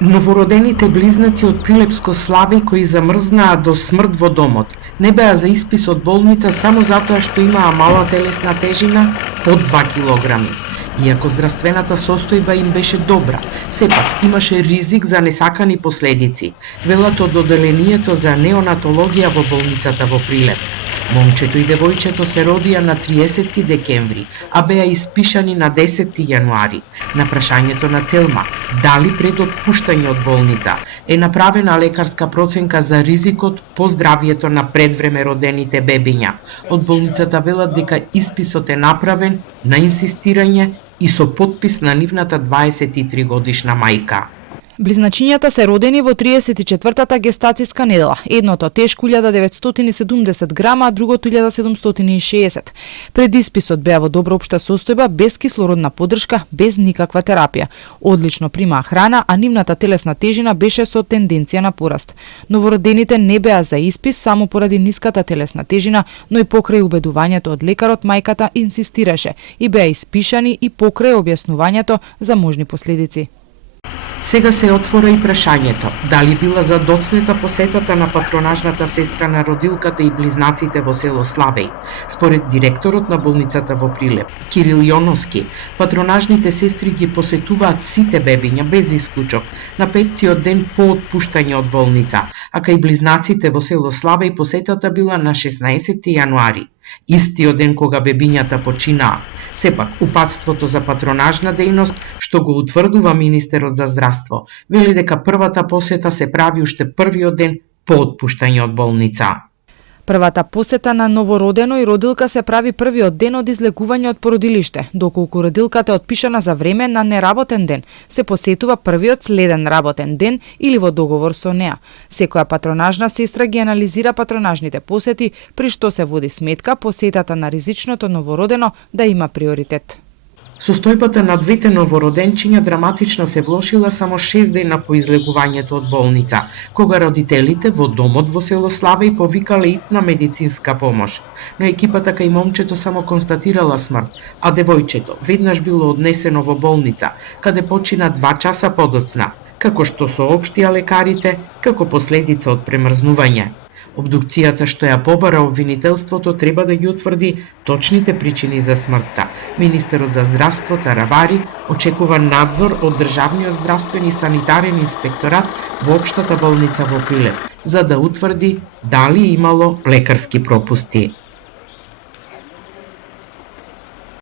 Новородените близнаци од Прилепско Славеј кои замрзнаа до смрт во домот, не беа за испис од болница само затоа што имаа мала телесна тежина под 2 килограми. Иако здравствената состојба им беше добра, сепак имаше ризик за несакани последици, велат од одделението за неонатологија во болницата во Прилеп. Момчето и девојчето се родија на 30 декември, а беа испишани на 10 јануари. На прашањето на Телма, дали пред отпуштање од болница е направена лекарска проценка за ризикот по здравието на предвреме родените бебиња, од болницата велат дека исписот е направен на инсистирање и со потпис на нивната 23 годишна мајка. Близначињата се родени во 34-та гестацијска недела. Едното тешко 1970 грама, а другото 1760. Пред исписот беа во добра општа состојба, без кислородна поддршка, без никаква терапија. Одлично примаа храна, а нивната телесна тежина беше со тенденција на пораст. Новородените не беа за испис само поради ниската телесна тежина, но и покрај убедувањето од лекарот, мајката инсистираше и беа испишани и покрај објаснувањето за можни последици. Сега се отвора и прашањето, дали била задоцнета посетата на патронажната сестра на родилката и близнаците во село Славеј. Според директорот на болницата во Прилеп, Кирил Јоновски, патронажните сестри ги посетуваат сите бебиња без исклучок на 5-тиот ден по отпуштање од болница, а кај близнаците во село Славеј посетата била на 16 јануари, истиот ден кога бебињата починаа. Сепак, упатството за патронажна дејност, што го утврдува министерот за здравство, вели дека првата посета се прави уште првиот ден по отпуштање од болница. Првата посета на новородено и родилка се прави првиот ден од излегување од породилиште, доколку родилката е отпишана за време на неработен ден, се посетува првиот следен работен ден или во договор со неа. Секоја патронажна сестра ги анализира патронажните посети, при што се води сметка посетата на ризичното новородено да има приоритет. Состојбата на двете новороденчиња драматично се влошила само 6 дена по излегувањето од болница, кога родителите во домот во село Славеј повикале итна медицинска помош. Но екипата кај момчето само констатирала смрт, а девојчето веднаш било однесено во болница, каде почина 2 часа подоцна, како што соопштија лекарите, како последица од премрзнување. Обдукцијата што ја побара обвинителството треба да ги утврди точните причини за смртта. Министерот за здравство Таравари очекува надзор од Државниот здравствен и санитарен инспекторат во општата болница во Прилеп, за да утврди дали имало лекарски пропусти.